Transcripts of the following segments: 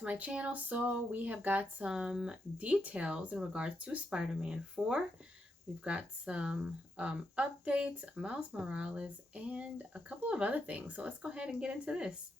to my channel. So we have got some details in regards to Spider-Man 4. We've got some updates, Miles Morales, and a couple of other things. So let's go ahead and get into this.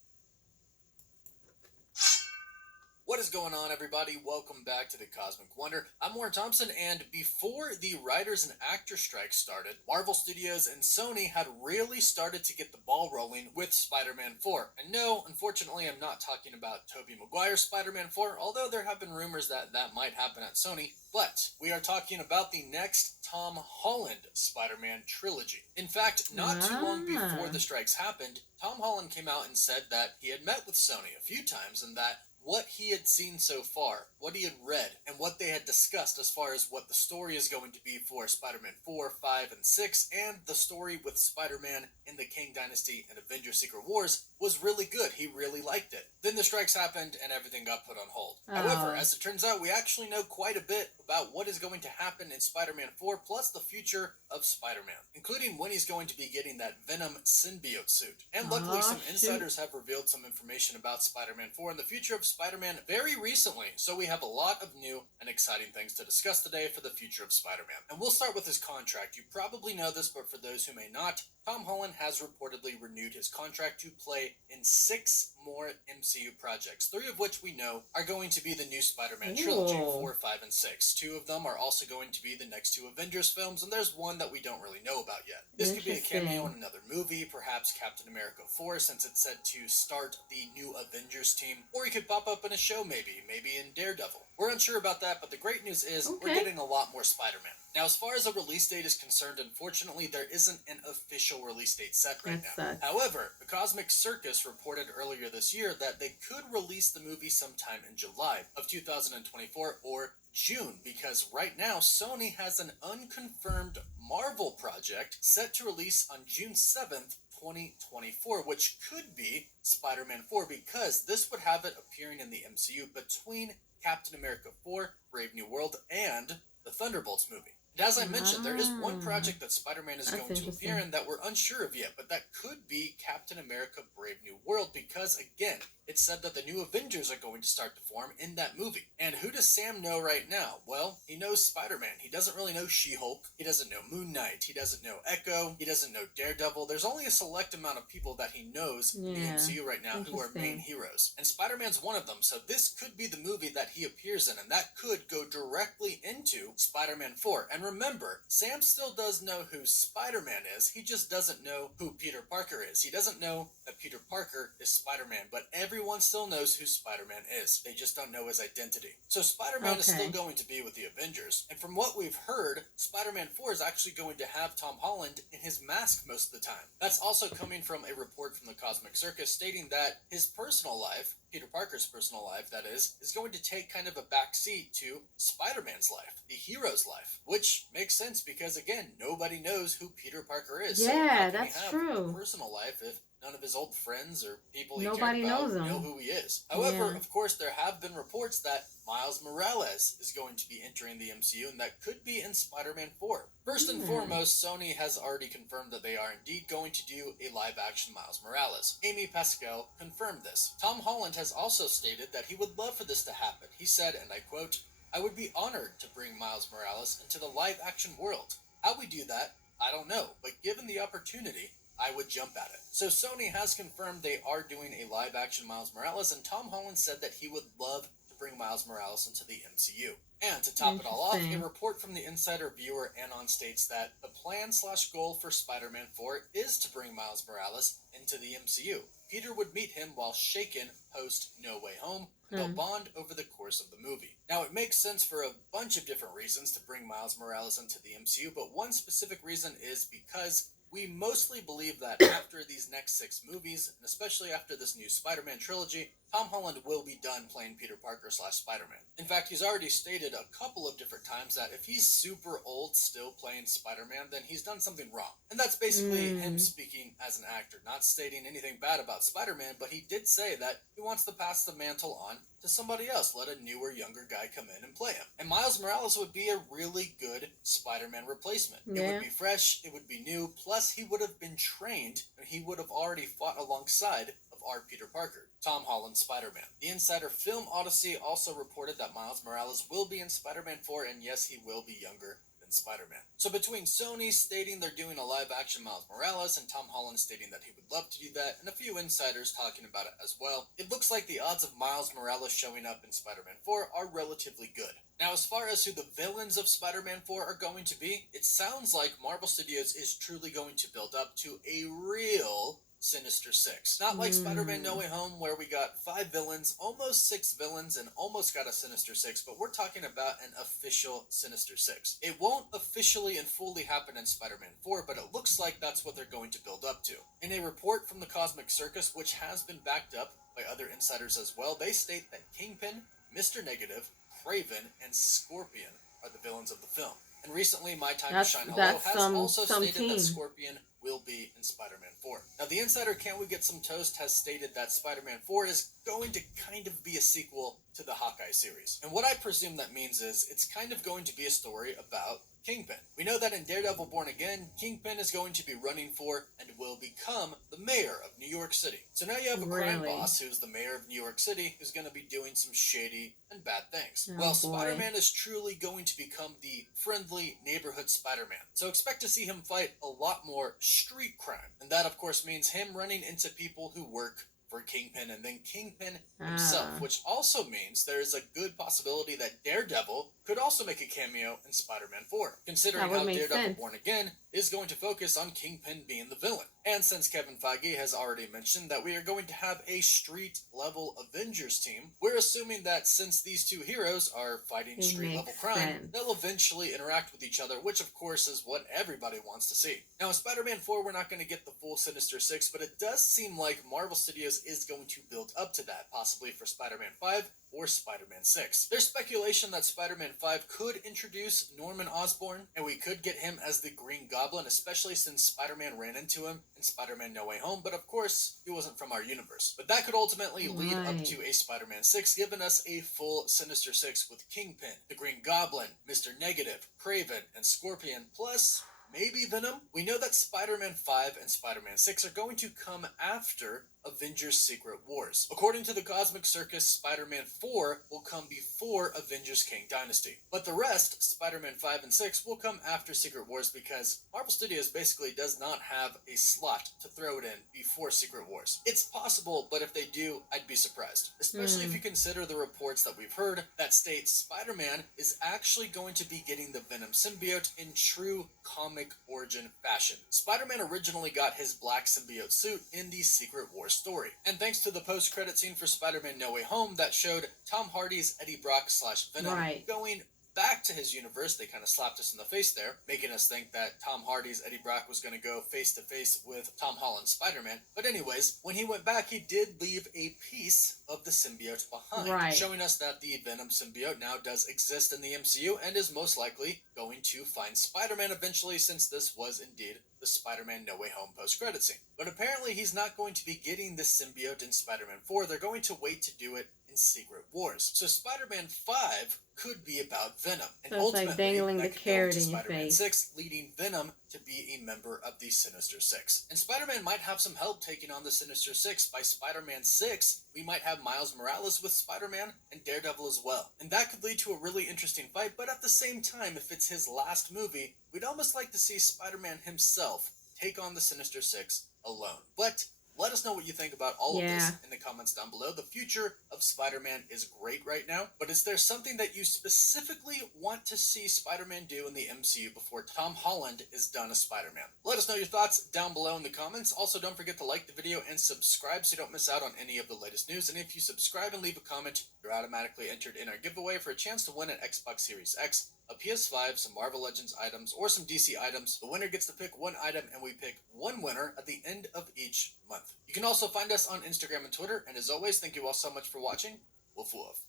What is going on, everybody? Welcome back to the Cosmic Wonder. I'm Warren Thompson, and before the writers and actors strike started, Marvel Studios and Sony had really started to get the ball rolling with Spider-Man 4. And no, unfortunately, I'm not talking about Tobey Maguire's Spider-Man 4, although there have been rumors that that might happen at Sony, but we are talking about the next Tom Holland Spider-Man trilogy. In fact, not too long before the strikes happened, Tom Holland came out and said that he had met with Sony a few times and that what he had seen so far, what he had read, and what they had discussed as far as what the story is going to be for Spider-Man 4, 5, and 6, and the story with Spider-Man in the Kang Dynasty and Avengers Secret Wars was really good. He really liked it. Then the strikes happened and everything got put on hold. However, as it turns out, we actually know quite a bit about what is going to happen in Spider-Man 4, plus the future of Spider-Man, including when he's going to be getting that Venom symbiote suit. And luckily, some insiders have revealed some information about Spider-Man 4 and the future of Spider-Man very recently, so we have a lot of new and exciting things to discuss today for the future of Spider-Man. And we'll start with his contract. You probably know this, but for those who may not, Tom Holland has reportedly renewed his contract to play in 6 more MCU projects, 3 of which we know are going to be the new Spider-Man trilogy, 4, 5, and 6. 2 of them are also going to be the next 2 Avengers films, and there's one that we don't really know about yet. This could be a cameo in another movie, perhaps Captain America 4, since it's set to start the new Avengers team, or he could pop up in a show maybe in Daredevil. We're unsure about that, but the great news is we're getting a lot more Spider-Man. Now, as far as a release date is concerned, unfortunately, there isn't an official release date set right now. However, the Cosmic Circus reported earlier this year that they could release the movie sometime in July of 2024 or June, because right now Sony has an unconfirmed Marvel project set to release on June 7th, 2024, which could be Spider-Man 4, because this would have it appearing in the MCU between Captain America 4, Brave New World, and the Thunderbolts movie. And as I mentioned, there is one project that Spider-Man is going to appear in that we're unsure of yet, but that could be Captain America Brave New World, because again, it's said that the new Avengers are going to start to form in that movie. And who does Sam know right now? Well, he knows Spider-Man. He doesn't really know She-Hulk. He doesn't know Moon Knight. He doesn't know Echo. He doesn't know Daredevil. There's only a select amount of people that he knows in the MCU right now who are main heroes. And Spider-Man's one of them, so this could be the movie that he appears in, and that could go directly into Spider-Man 4. And remember, Sam still does know who Spider-Man is. He just doesn't know who Peter Parker is. He doesn't know that Peter Parker is Spider-Man, but everyone still knows who Spider-Man is. They just don't know his identity. So Spider-Man is still going to be with the Avengers. And from what we've heard, Spider-Man 4 is actually going to have Tom Holland in his mask most of the time. That's also coming from a report from the Cosmic Circus stating that his personal life, Peter Parker's personal life, that is going to take kind of a backseat to Spider-Man's life, the hero's life, which makes sense because, again, nobody knows who Peter Parker is. Yeah, so that's true. A personal life if none of his old friends or people he cared about know who he is. However, of course, there have been reports that Miles Morales is going to be entering the MCU, and that could be in Spider-Man 4. First and foremost, Sony has already confirmed that they are indeed going to do a live-action Miles Morales. Amy Pascal confirmed this. Tom Holland has also stated that he would love for this to happen. He said, and I quote, "I would be honored to bring Miles Morales into the live-action world. How we do that, I don't know, but given the opportunity, I would jump at it." So Sony has confirmed they are doing a live-action Miles Morales, and Tom Holland said that he would love to bring Miles Morales into the MCU. And to top it all off, a report from the Insider Viewer Anon states that the plan/goal for Spider-Man 4 is to bring Miles Morales into the MCU. Peter would meet him while Shaken host No Way Home, and they'll bond over the course of the movie. Now, it makes sense for a bunch of different reasons to bring Miles Morales into the MCU, but one specific reason is because we mostly believe that after these next 6 movies, and especially after this new Spider-Man trilogy, Tom Holland will be done playing Peter Parker/Spider-Man. In fact, he's already stated a couple of different times that if he's super old still playing Spider-Man, then he's done something wrong. And that's basically him speaking as an actor, not stating anything bad about Spider-Man, but he did say that he wants to pass the mantle on to somebody else, let a newer, younger guy come in and play him. And Miles Morales would be a really good Spider-Man replacement. It would be fresh, it would be new, plus he would have been trained, and he would have already fought alongside of our Peter Parker, Tom Holland's Spider-Man. The Insider Film Odyssey also reported that Miles Morales will be in Spider-Man 4, and yes, he will be younger than Spider-Man. So between Sony stating they're doing a live-action Miles Morales and Tom Holland stating that he would love to do that, and a few insiders talking about it as well, it looks like the odds of Miles Morales showing up in Spider-Man 4 are relatively good. Now, as far as who the villains of Spider-Man 4 are going to be, it sounds like Marvel Studios is truly going to build up to a real Sinister Six. Not like Spider-Man No Way Home, where we got 5 villains, almost 6 villains, and almost got a Sinister Six, but we're talking about an official Sinister Six. It won't officially and fully happen in Spider-Man 4, but it looks like that's what they're going to build up to. In a report from the Cosmic Circus, which has been backed up by other insiders as well, they state that Kingpin, Mr. Negative, Kraven, and Scorpion are the villains of the film. And recently, My Time to Shine Hello has also stated that Scorpion will be in Spider-Man 4. Now, the insider Can We Get Some Toast has stated that Spider-Man 4 is going to kind of be a sequel to the Hawkeye series. And what I presume that means is it's kind of going to be a story about Kingpin. We know that in Daredevil Born Again, Kingpin is going to be running for and will become the mayor of New York City. So now you have a crime boss who's the mayor of New York City who's going to be doing some shady and bad things. Well, Spider-Man is truly going to become the friendly neighborhood Spider-Man. So expect to see him fight a lot more street crime. And that, of course, means him running into people who work for Kingpin and then Kingpin himself, which also means there is a good possibility that Daredevil could also make a cameo in Spider-Man 4, considering how Daredevil Born Again is going to focus on Kingpin being the villain. And since Kevin Feige has already mentioned that we are going to have a street-level Avengers team, we're assuming that since these two heroes are fighting street-level crime, they'll eventually interact with each other, which of course is what everybody wants to see. Now in Spider-Man 4, we're not going to get the full Sinister Six, but it does seem like Marvel Studios is going to build up to that, possibly for Spider-Man 5 or Spider-Man 6. There's speculation that Spider-Man 5 could introduce Norman Osborn, and we could get him as the Green Goblin, especially since Spider-Man ran into him in Spider-Man No Way Home, but of course, he wasn't from our universe. But that could ultimately lead up to a Spider-Man 6, giving us a full Sinister Six with Kingpin, the Green Goblin, Mr. Negative, Kraven, and Scorpion, plus maybe Venom. We know that Spider-Man 5 and Spider-Man 6 are going to come after Avengers Secret Wars. According to the Cosmic Circus, Spider-Man 4 will come before Avengers Kang Dynasty. But the rest, Spider-Man 5 and 6, will come after Secret Wars because Marvel Studios basically does not have a slot to throw it in before Secret Wars. It's possible, but if they do, I'd be surprised. Especially if you consider the reports that we've heard that state Spider-Man is actually going to be getting the Venom symbiote in true comic origin fashion. Spider-Man originally got his black symbiote suit in the Secret Wars story. And thanks to the post-credit scene for Spider-Man No Way Home that showed Tom Hardy's Eddie Brock / Venom going back to his universe, they kind of slapped us in the face there, making us think that Tom Hardy's Eddie Brock was going to go face-to-face with Tom Holland's Spider-Man. But anyways, when he went back, he did leave a piece of the symbiote behind, showing us that the Venom symbiote now does exist in the MCU and is most likely going to find Spider-Man eventually, since this was indeed the Spider-Man No Way Home post-credit scene. But apparently he's not going to be getting this symbiote in Spider-Man 4. They're going to wait to do it in Secret Wars. So Spider-Man 5 could be about Venom. And so ultimately, like dangling that the could carrot go into in your Spider-Man face. 6, leading Venom to be a member of the Sinister Six. And Spider-Man might have some help taking on the Sinister Six. By Spider-Man 6, we might have Miles Morales with Spider-Man and Daredevil as well. And that could lead to a really interesting fight, but at the same time, if it's his last movie, we'd almost like to see Spider-Man himself take on the Sinister Six alone. But let us know what you think about all of this in the comments down below. The future of Spider-Man is great right now, but is there something that you specifically want to see Spider-Man do in the MCU before Tom Holland is done as Spider-Man? Let us know your thoughts down below in the comments. Also, don't forget to like the video and subscribe so you don't miss out on any of the latest news. And if you subscribe and leave a comment, you're automatically entered in our giveaway for a chance to win an Xbox Series X, a PS5, some Marvel Legends items, or some DC items. The winner gets to pick one item, and we pick one winner at the end of each month. You can also find us on Instagram and Twitter, and as always, thank you all so much for watching. Woof woof.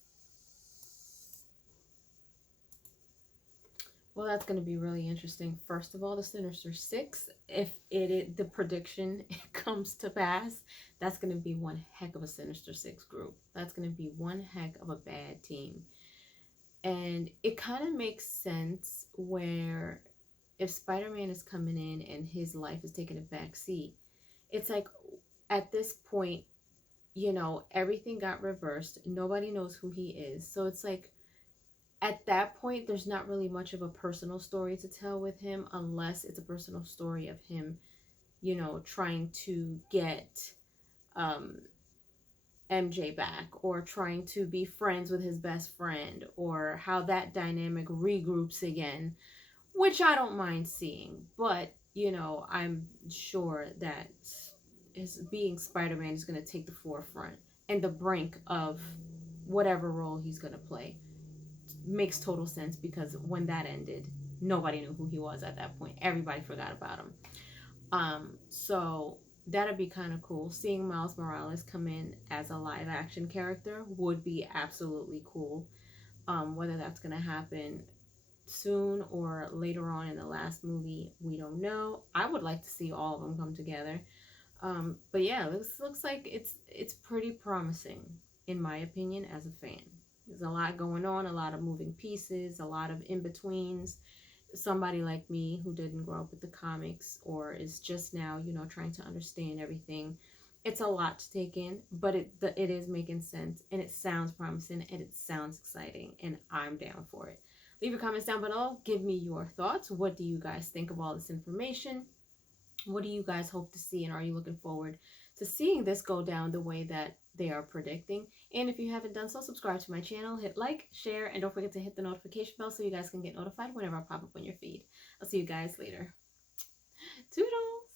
Well, that's going to be really interesting. First of all, the Sinister Six, if the prediction comes to pass, that's going to be one heck of a Sinister Six group. That's going to be one heck of a bad team. And it kind of makes sense where if Spider-Man is coming in and his life is taking a back seat, it's like at this point, you know, everything got reversed. Nobody knows who he is. So it's like, at that point, there's not really much of a personal story to tell with him, unless it's a personal story of him, you know, trying to get um, MJ back, or trying to be friends with his best friend, or how that dynamic regroups again, which I don't mind seeing. But, you know, I'm sure that his being Spider-Man is going to take the forefront and the brink of whatever role he's going to play. Makes total sense, because when that ended, nobody knew who he was at that point. Everybody forgot about him. So that'd be kind of cool. Seeing Miles Morales come in as a live action character would be absolutely cool. Whether that's gonna happen soon or later on in the last movie, we don't know. I would like to see all of them come together. But yeah, this looks like it's pretty promising, in my opinion, as a fan. There's a lot going on, a lot of moving pieces, a lot of in betweens. Somebody like me who didn't grow up with the comics, or is just now, you know, trying to understand everything, it's a lot to take in, but it is making sense, and it sounds promising, and it sounds exciting, and I'm down for it. Leave your comments down below. Give me your thoughts. What do you guys think of all this information? What do you guys hope to see, and are you looking forward to seeing this go down the way that they are predicting? And if you haven't done so, subscribe to my channel, hit like, share, and don't forget to hit the notification bell so you guys can get notified whenever I pop up on your feed. I'll see you guys later. Toodles!